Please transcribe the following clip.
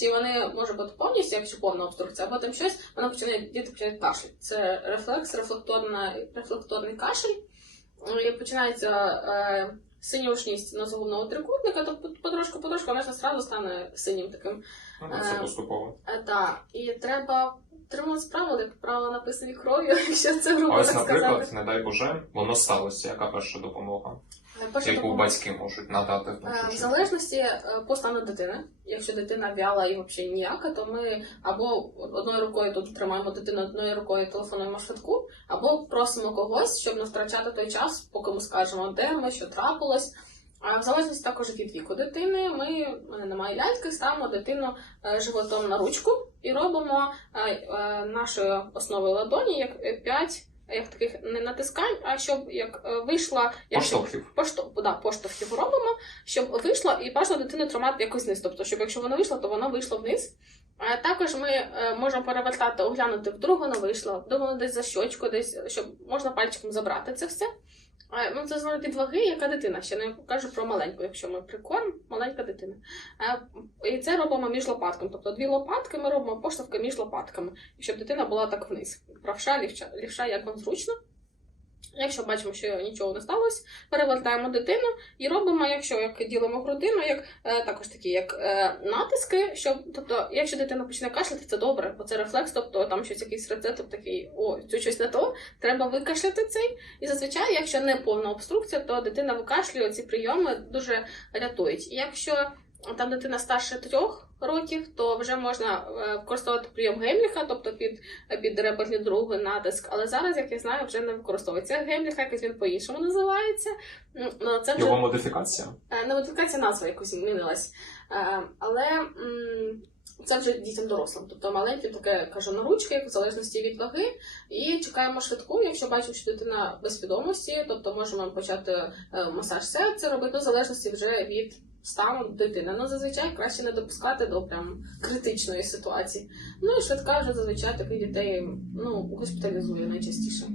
Чи вони може бути повністю, якщо повна обструкція, або там щось, вона починає діти починають кашель. Це рефлекс, рефлекторна, рефлекторний кашель. І починається е, синюшність нозогубного трикутника, то потрошку, потрошку вона ж зразу стане синім таким. Ну, це Е, поступово. Е, так, і треба тримати правила, як правила написані кров'ю, якщо це грубо ось, так наприклад, сказати. не дай Боже, воно сталося. Яка перша допомога? Е, перша Яку допомога. батьки можуть надати? в Е, першу В чергу? залежності е, по стану дитини. Якщо дитина в'яла і взагалі ніяка, то ми або одною рукою тут тримаємо дитину, одною рукою телефонуємо швидку, або просимо когось, щоб не втрачати той час, поки ми скажемо, де ми, що трапилось. А в залежності також від віку дитини, ми немає ляльки, ставимо дитину е, животом на ручку і робимо е, е, нашою основою ладоні як 5 як таких не натискань, а щоб як вийшла як Поштовхів. поштовх, да, поштовхів робимо, щоб вийшло, і бажано дитину тримати якось вниз. Тобто, щоб якщо воно вийшло, то воно вийшло вниз. Також ми можемо перевертати, оглянути, вдруг воно вийшло, вдруг воно десь за щочку, десь, щоб можна пальчиком забрати це все. Е, Ну, це залежить від ваги, яка дитина. Ще не кажу про маленьку, якщо ми прикорм, маленька дитина. І це робимо між лопатками. Тобто дві лопатки ми робимо поштовхи між лопатками, щоб дитина була так вниз. Правша, лівша, лівша, як вам зручно. Якщо бачимо, що нічого не сталося, перевертаємо дитину і робимо, якщо як ділимо грудину, як е, також такі як е, натиски, щоб тобто, якщо дитина почне кашляти, це добре, бо це рефлекс, тобто там щось якийсь рецептор такий, о, це щось не то, треба викашляти цей. І зазвичай, якщо не повна обструкція, то дитина викашлює ці прийоми дуже рятують. Якщо там дитина старше трьох років, то вже можна е, використовувати прийом Геймліха, тобто під, під реберний другий натиск. Але зараз, як я знаю, вже не використовується Геймліха, якось він по-іншому називається. Ну, це вже Його модифікація. Е, Не модифікація назва якось змінилась. Е, Але це вже дітям дорослим. Тобто маленьким таке кажу на ручки, в залежності від ваги. І чекаємо швидку. Якщо бачимо, що дитина без свідомості, тобто можемо почати масаж серця робити, в залежності вже від стану дитини. Ну, зазвичай краще не допускати до прям критичної ситуації. Ну і швидка вже зазвичай таких дітей ну, госпіталізує найчастіше.